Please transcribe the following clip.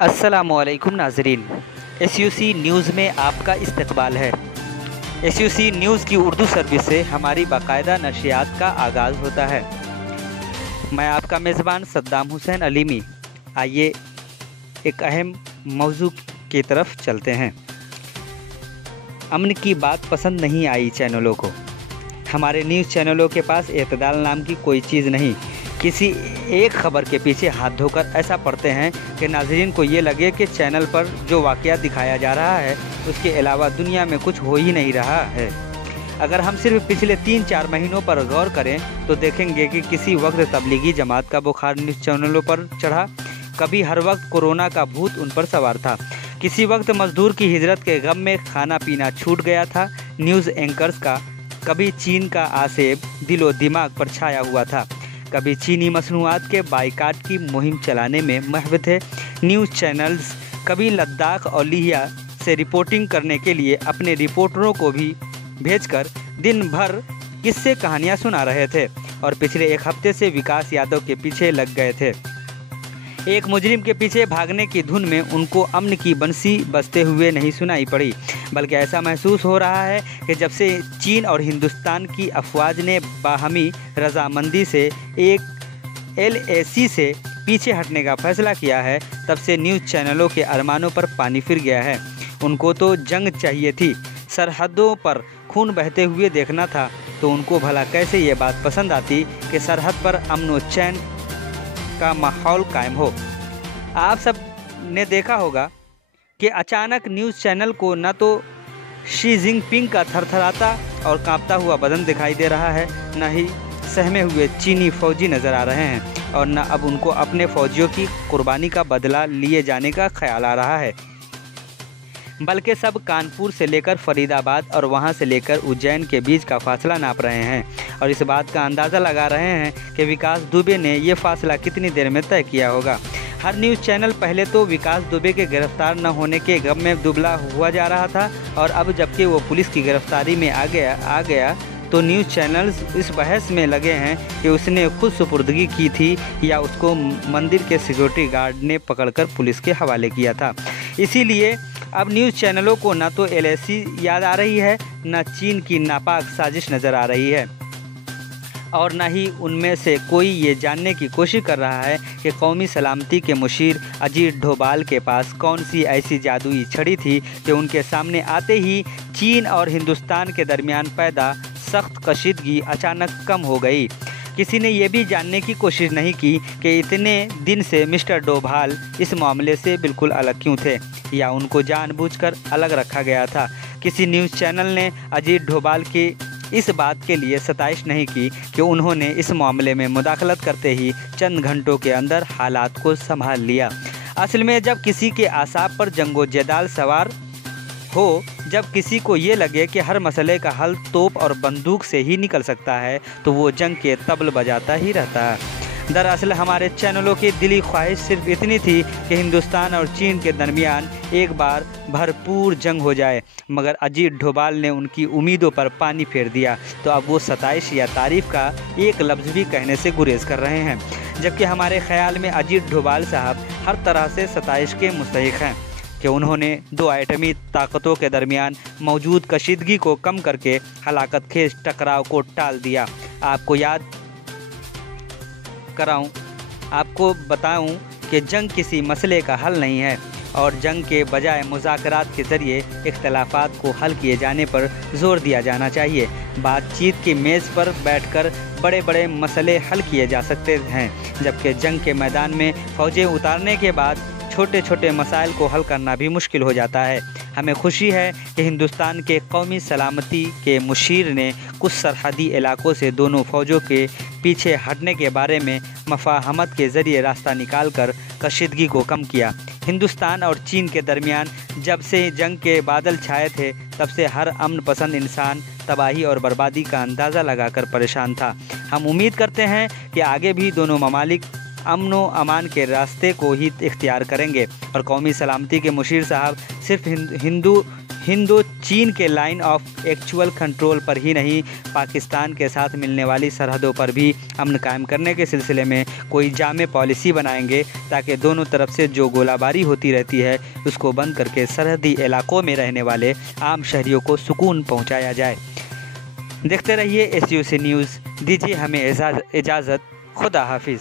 अस्सलामुअलैकुम नाज़रीन, SUC news में आपका इस्तकबाल है। SUC न्यूज़ की उर्दू सर्विस से हमारी बाकायदा नशियात का आगाज़ होता है। मैं आपका मेज़बान सद्दाम हुसैन अलीमी। आइए एक अहम मौजू की तरफ चलते हैं। अमन की बात पसंद नहीं आई चैनलों को। हमारे न्यूज़ चैनलों के पास एतदाल नाम की कोई चीज़ नहीं। किसी एक खबर के पीछे हाथ धोकर ऐसा पढ़ते हैं कि नाज़रीन को ये लगे कि चैनल पर जो वाक़या दिखाया जा रहा है उसके अलावा दुनिया में कुछ हो ही नहीं रहा है। अगर हम सिर्फ पिछले 3-4 महीनों पर गौर करें तो देखेंगे कि किसी वक्त तबलीगी जमात का बुखार न्यूज़ चैनलों पर चढ़ा, कभी हर वक्त कोरोना का भूत उन पर सवार था, किसी वक्त मज़दूर की हिजरत के गम में खाना पीना छूट गया था न्यूज़ एंकर्स का, कभी चीन का आसेब दिलो दिमाग पर छाया हुआ था, कभी चीनी मसनूआत के बाइकाट की मुहिम चलाने में महव थे न्यूज़ चैनल्स, कभी लद्दाख और लिहिया से रिपोर्टिंग करने के लिए अपने रिपोर्टरों को भी भेजकर दिन भर किस्से कहानियां सुना रहे थे और पिछले एक हफ्ते से विकास यादव के पीछे लग गए थे। एक मुजरिम के पीछे भागने की धुन में उनको अमन की बंसी बजते हुए नहीं सुनाई पड़ी, बल्कि ऐसा महसूस हो रहा है कि जब से चीन और हिंदुस्तान की अफवाज ने बाहमी रजामंदी से एक LAC से पीछे हटने का फैसला किया है, तब से न्यूज़ चैनलों के अरमानों पर पानी फिर गया है। उनको तो जंग चाहिए थी, सरहदों पर खून बहते हुए देखना था, तो उनको भला कैसे ये बात पसंद आती कि सरहद पर अमन व चैन का माहौल कायम हो। आप सब ने देखा होगा कि अचानक न्यूज़ चैनल को न तो शी जिनपिंग का थरथराता और कांपता हुआ बदन दिखाई दे रहा है, न ही सहमे हुए चीनी फौजी नज़र आ रहे हैं और न अब उनको अपने फौजियों की कुर्बानी का बदला लिए जाने का ख्याल आ रहा है, बल्कि सब कानपुर से लेकर फरीदाबाद और वहां से लेकर उज्जैन के बीच का फासला नाप रहे हैं और इस बात का अंदाज़ा लगा रहे हैं कि विकास दुबे ने ये फासला कितनी देर में तय किया होगा। हर न्यूज़ चैनल पहले तो विकास दुबे के गिरफ्तार न होने के गम में दुबला हुआ जा रहा था और अब जबकि वो पुलिस की गिरफ्तारी में आ गया तो न्यूज़ चैनल्स इस बहस में लगे हैं कि उसने खुद सुपुर्दगी की थी या उसको मंदिर के सिक्योरिटी गार्ड ने पकड़कर पुलिस के हवाले किया था। इसीलिए अब न्यूज़ चैनलों को न तो LAC याद आ रही है, न चीन की नापाक साजिश नज़र आ रही है और न ही उनमें से कोई ये जानने की कोशिश कर रहा है कि कौमी सलामती के मुशीर अजीत डोभाल के पास कौन सी ऐसी जादुई छड़ी थी कि उनके सामने आते ही चीन और हिंदुस्तान के दरमियान पैदा सख्त कशीदगी अचानक कम हो गई। किसी ने यह भी जानने की कोशिश नहीं की कि इतने दिन से मिस्टर डोभाल इस मामले से बिल्कुल अलग क्यों थे या उनको जानबूझकर अलग रखा गया था। किसी न्यूज़ चैनल ने अजीत डोभाल की इस बात के लिए सताइश नहीं की कि उन्होंने इस मामले में मुदाखलत करते ही चंद घंटों के अंदर हालात को संभाल लिया। असल में जब किसी के आसाब पर जंगो जदाल सवार हो, जब किसी को ये लगे कि हर मसले का हल तोप और बंदूक से ही निकल सकता है, तो वो जंग के तबल बजाता ही रहता है। दरअसल हमारे चैनलों की दिली ख्वाहिश सिर्फ इतनी थी कि हिंदुस्तान और चीन के दरमियान एक बार भरपूर जंग हो जाए, मगर अजीत डोभाल ने उनकी उम्मीदों पर पानी फेर दिया, तो अब वो सताइश या तारीफ़ का एक लफ्ज़ भी कहने से गुरेज कर रहे हैं, जबकि हमारे ख्याल में अजीत डोभाल साहब हर तरह से सताइश के मुस्तहिक हैं कि उन्होंने 2 एटमी ताकतों के दरमियान मौजूद कशीदगी को कम करके हलाकत खेज टकराव को टाल दिया। आपको बताऊं कि जंग किसी मसले का हल नहीं है और जंग के बजाय मुज़ाकरात के ज़रिए इख्तलाफात को हल किए जाने पर ज़ोर दिया जाना चाहिए। बातचीत की मेज़ पर बैठकर बड़े बड़े मसले हल किए जा सकते हैं, जबकि जंग के मैदान में फ़ौजें उतारने के बाद छोटे छोटे मसाइल को हल करना भी मुश्किल हो जाता है। हमें खुशी है कि हिंदुस्तान के कौमी सलामती के मुशीर ने कुछ सरहदी इलाकों से दोनों फ़ौजों के पीछे हटने के बारे में मफाहमत के ज़रिए रास्ता निकालकर कशीदगी को कम किया। हिंदुस्तान और चीन के दरमियान जब से जंग के बादल छाए थे, तब से हर अमन पसंद इंसान तबाही और बर्बादी का अंदाज़ा लगाकर परेशान था। हम उम्मीद करते हैं कि आगे भी दोनों ममालिक अमन व अमान के रास्ते को ही इख्तियार करेंगे और कौमी सलामती के मुशीर साहब सिर्फ हिंदो चीन के लाइन ऑफ एक्चुअल कंट्रोल पर ही नहीं, पाकिस्तान के साथ मिलने वाली सरहदों पर भी अमन कायम करने के सिलसिले में कोई जामे पॉलिसी बनाएंगे, ताकि दोनों तरफ से जो गोलाबारी होती रहती है उसको बंद करके सरहदी इलाकों में रहने वाले आम शहरियों को सुकून पहुंचाया जाए। देखते रहिए SUC न्यूज़। दीजिए हमें इजाज़त। खुदा हाफिज़।